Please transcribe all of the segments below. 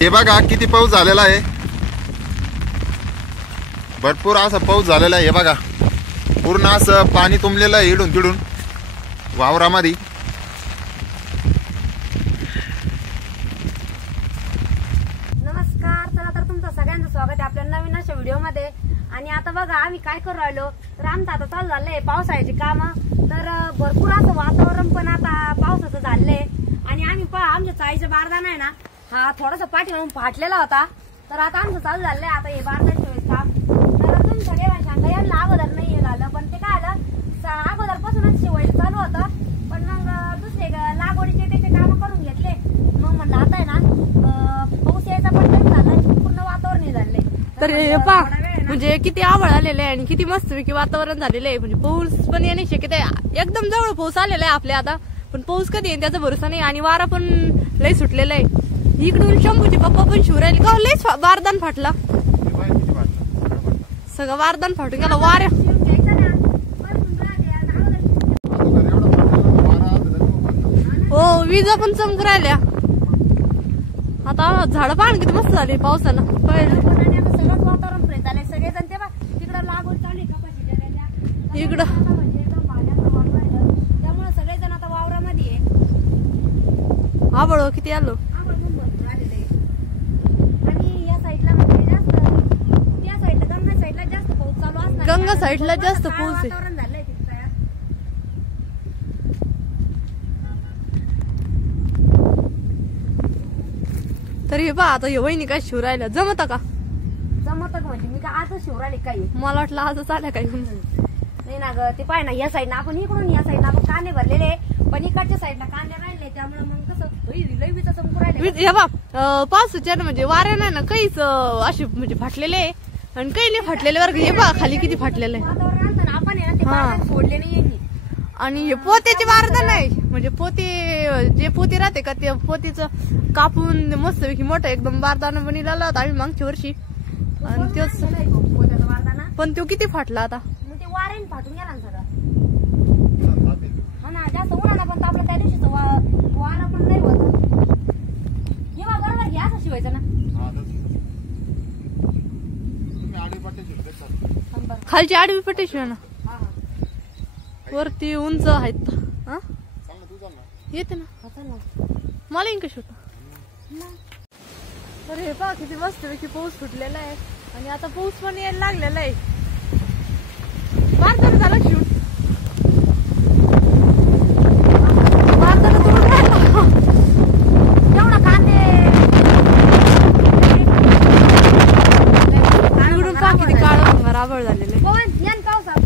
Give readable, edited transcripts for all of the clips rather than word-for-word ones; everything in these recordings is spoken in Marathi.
हे बघा किती पाऊस झालेला आहे. भरपूर असा पाऊस झालेला आहे. हे बघा पूर्ण असं पाणी तुंबलेलं आहे इडून तिडून वावरामध्ये. नमस्कार, चला तर तुमचं सगळ्यांचं स्वागत आहे आपल्या नवीन अशा व्हिडिओमध्ये. आणि आता बघा आम्ही काय करू राहिलो तर आमचं आता चालू झालंय पावसाळ्याची कामं. तर भरपूर असं वातावरण पण आता पावसाचं झालंय. आणि आम्ही आमच्या चाळीचा बारदाना आहे ना, हा थोडासा पाठीमागून फाटलेला होता. तर आता आमचं चालू झालंय आता हे बारदान काम. तर तुम्ही सगळे सांगा यांना अगोदर नाही झालं, पण ते काय झालं अगोदर पासूनच शिवायचं चालू होतं. पण मग दुसरे लागवडीचे त्याचे काम करून घेतले. मग म्हणलं आता आहे ना पाऊस यायचा पण टाइम झाला, पूर्ण वातावरण झालंय. तर हे पा म्हणजे किती आवड आलेलं आहे आणि किती मस्तपैकी वातावरण झालेलं आहे. म्हणजे पाऊस पण येण्याची शक्यता आहे. एकदम जवळ पाऊस आलेला आहे आपल्या आता, पण पाऊस कधी येईल त्याचा भरोसा नाही. आणि वारा पण लय सुटलेला आहे. इकडून शंभूचे पप्पा पण शिवरायले का लयच बारदान फाटला, सगळं बारदान फाटून गेला वाऱ्या. हो विजा पण चमक राहिल्या. आता झाड पाहण किती मस्त झाली पावसानं. सगळंच वातावरण फ्रेश झालंय. सगळेजण तेव्हा तिकडं लागवड चालू आहे कपाशीच्या इकडं, त्यामुळे सगळेजण आता वावरामध्ये आहे. आबळ किती आलो. आणि या साईडला म्हणजे जास्त, त्या साईडला गंगा साईडला जास्त पाऊस चालू असणार. गंगा साईडला जास्त पाऊस आहे. वातावरण झालंय तिथं. तरी हे पा आता हे वहिनी काय शिवरायला जमत का? जमत म्हणजे मी काय आज शिवराले काही मला वाटलं आजच आल्या काही. नाही ना ग, ते पाय ना या साईडला आपण इकडून या साईडला आपण कांदे भरलेले, पण इकडच्या साईडला कांदे राहिले. त्यामुळे मग कसं लईचा चमकू राहिले. हे बा पावसाच्या म्हणजे वाऱ्या नाही ना काहीच असे म्हणजे फाटलेले आहे आणि काही नाही फाटलेले वर्ग. हे बा खाली किती फाटलेलं आहे. वातावरण आलं ना आपण आहे ना ते बारदान सोडले नाही यांनी. आणि हे पोत्याचे बारदान नाही म्हणजे पोते जे पोते राहते का ते पोतीचं कापून मस्तपैकी मोठं एकदम बारदाना बनवलेला होता आम्ही मागच्या वर्षी. आणि तोच पण तो किती फाटला आता. मग ते वाऱ्याने फाटून गेला ना सगळं. हा ना, जास्त उन्हाळा पण आपलं त्या दिवशीच वारा पण नाही होत. जेव्हा बरोबर घ्या असं शिवायचं ना. खालची आडवी पटेशी ना, वरती उंच आहेत. येते ना मला इंक शूट. तर हे पहा किती मस्तपैकी पाऊस फुटलेला आहे. आणि आता पाऊस पण यायला लागलेला आहे. बारदाना झाला शूट. बारदाना तोडून राहिला एवढा कांदे इकडून पहा किती काळं राबळ झालेलं आहे. पवन यान पावसात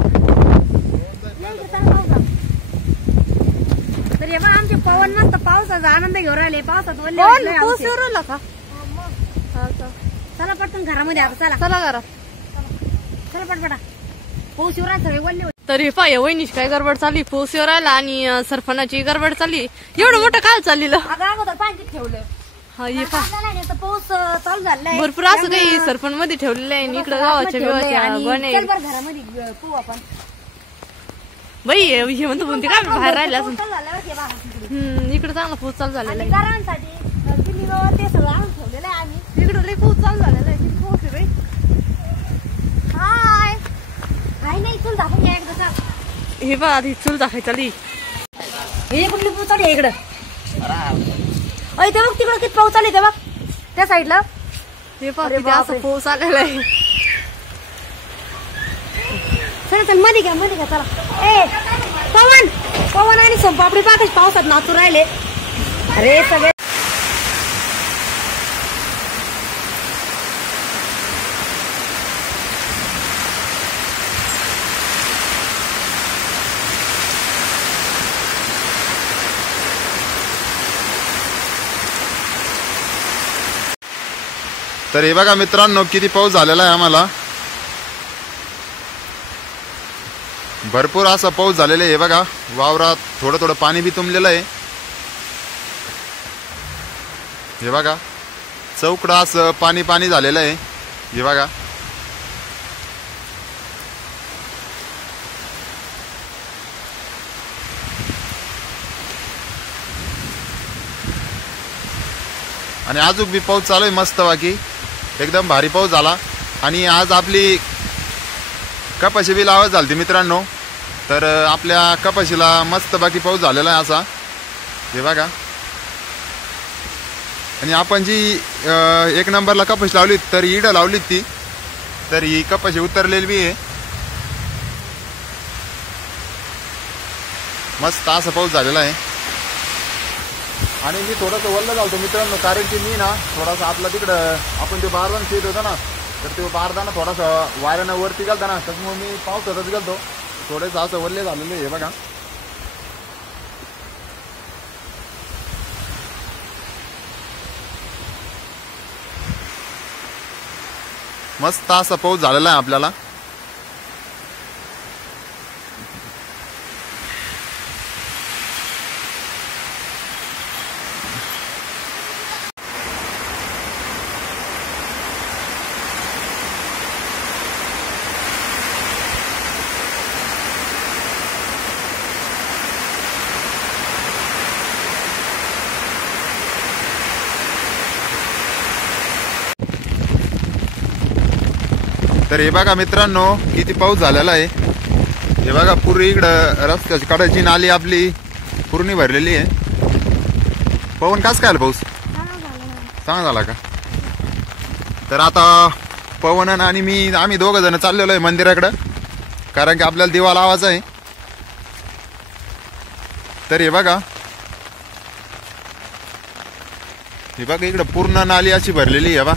तर हे बघ आमचे पवन मस्त पावसाचा आनंद घेऊन राहिले. पावसात वल्ले पाऊस येऊ राहिला का? चला पटकन घरामध्ये आता. चला चला घरात, चला पटपटा. पाऊस येऊ राहिले सगळे वल्ले. तरी पाय वहिनीची काय गडबड चालली. पाऊस येऊ राहिला आणि सरपणाची गडबड चालली. एवढं मोठं काय चाललेलं. अगोदर पाणी ठेवलं. हा हे पा पाऊस चालू झालाय. भरपूर असं काही सरपण मध्ये ठेवलेलं आहे. इकडे गावाच्या घरामध्ये पाहू आपण. बाई हे म्हणतो कोणती काय बाहेर राहिले असून. इकडे चांगला पाऊस चालू झालेला आहे. घरांसाठी ते सगळं आणून ठेवलेलं आहे आम्ही. इकडे लई पाऊस चालू झालेला आहे. किती पाऊस आहे बाई. हाय काही नाही, चूल दाखवून घ्या एकदा. हे बघ आधी चूल दाखाय चालली. हे कुठली पाऊस चालू आहे इकडं. अरे ते बघ तिकडं किती पाऊस चालू आहे. ते बघ त्या साईडला. हे बघ किती असं पाऊस आलेला आहे. चला चल मध्ये घ्या, मध्ये घ्या. चला ए पवन, पवन आणि सोनपापडी पाकच पावसात नाचू राहिले. अरे सगळे तर हे बघा मित्रांनो किती पाऊस झालेला आहे. आम्हाला भरपूर असा पाऊस झालेला आहे. हे बघा वावरात थोडं थोडं पाणी बी तुंबलेलं आहे. हे बघा चौकडं असं पाणी पाणी झालेलं आहे. हे बघा आणि अजून बी पाऊस चालू आहे मस्त बाकी एकदम भारी पाऊस झाला. आणि आज आपली कपाशी बी लावत झाली मित्रांनो. तर आपल्या कपाशीला मस्त बाकी पाऊस झालेला आहे असा हे बघा. आणि आपण जी 1 नंबरला कपाशी लावली तर इड लावली ती तर ही कपाशी उतरलेली बी आहे. मस्त असा पाऊस झालेला आहे. आणि मी थोडंसं वल्ल झालतो मित्रांनो कारण की मी ना थोडासा आपला तिकडं आपण ते बारदाना शेत होतं ना तर ते बारदाना थोडासा वाऱ्यानं वरती गेलता ना त्याच्यामुळे मी पावसातच गेलतो थोडेसं असं वल्ले झालेलं आहे बघा. मस्त असा पाऊस झालेला आहे आपल्याला. तर हे बघा मित्रांनो किती पाऊस झालेला आहे. हे बघा पूर्ण इकडं रस्त्याची कडाची नाली आपली पूर्ण भरलेली आहे. पवन कास काय पाऊस चांगला झाला का. तर आता पवन आणि मी आम्ही 2 जण चाललेलो आहे मंदिराकडं कारण की आपल्याला दिवा लावायचा आहे. तर हे बघा इकडं पूर्ण नाली अशी भरलेली आहे बा.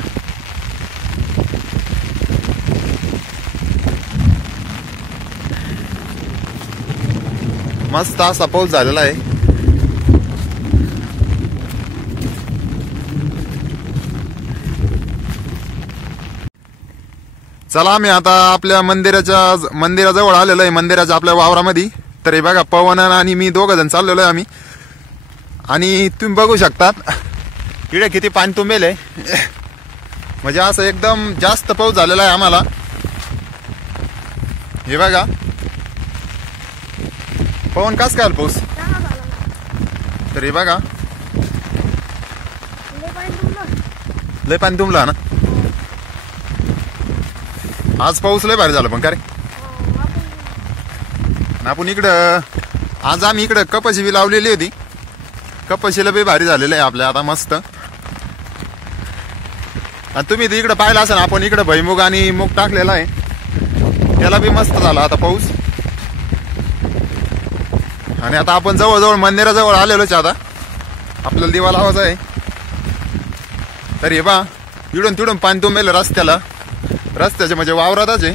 मस्त असा पाऊस झालेला आहे. चला आम्ही आता आपल्या मंदिराजवळ आलेलो आहे मंदिराच्या आपल्या वावरामध्ये. तर हे बघा पवन आणि मी 2 जण चाललेलो आहे आम्ही. आणि तुम्ही बघू शकतात इकडे किती पाणी तुंबेल आहे. म्हणजे असं एकदम जास्त पाऊस झालेला आहे आम्हाला. हे बघा पवन कास काय पाऊस. तर हे बघा लय पाणी तुंबला ना. आज पाऊस लय भारी झाला पण का रे. आपण इकडं आज आम्ही इकडं कपाशी बी लावलेली होती. कपाशीला बी भारी झालेलं आहे आपल्या आता मस्त. आणि तुम्ही इकडं पाहिलं असेल आपण इकडं भुईमुग आणि मूग टाकलेला आहे त्याला बी मस्त झाला आता पाऊस. आणि आता आपण जवळजवळ मंदिराजवळ आलेलोच आता आपल्याला दिवा लावायचा आहे. तर हे बा इडून तिडून पाणी तुंबेल रस्त्याचे म्हणजे वावरातच आहे.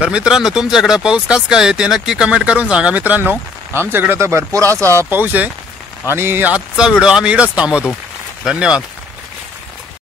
तर मित्रांनो तुमच्याकडे पाऊस कस काय आहे ते नक्की कमेंट करून सांगा मित्रांनो. आमच्याकडे तर भरपूर असा पाऊस आहे. आणि आजचा व्हिडिओ आम्ही इकडंच थांबवतो. धन्यवाद.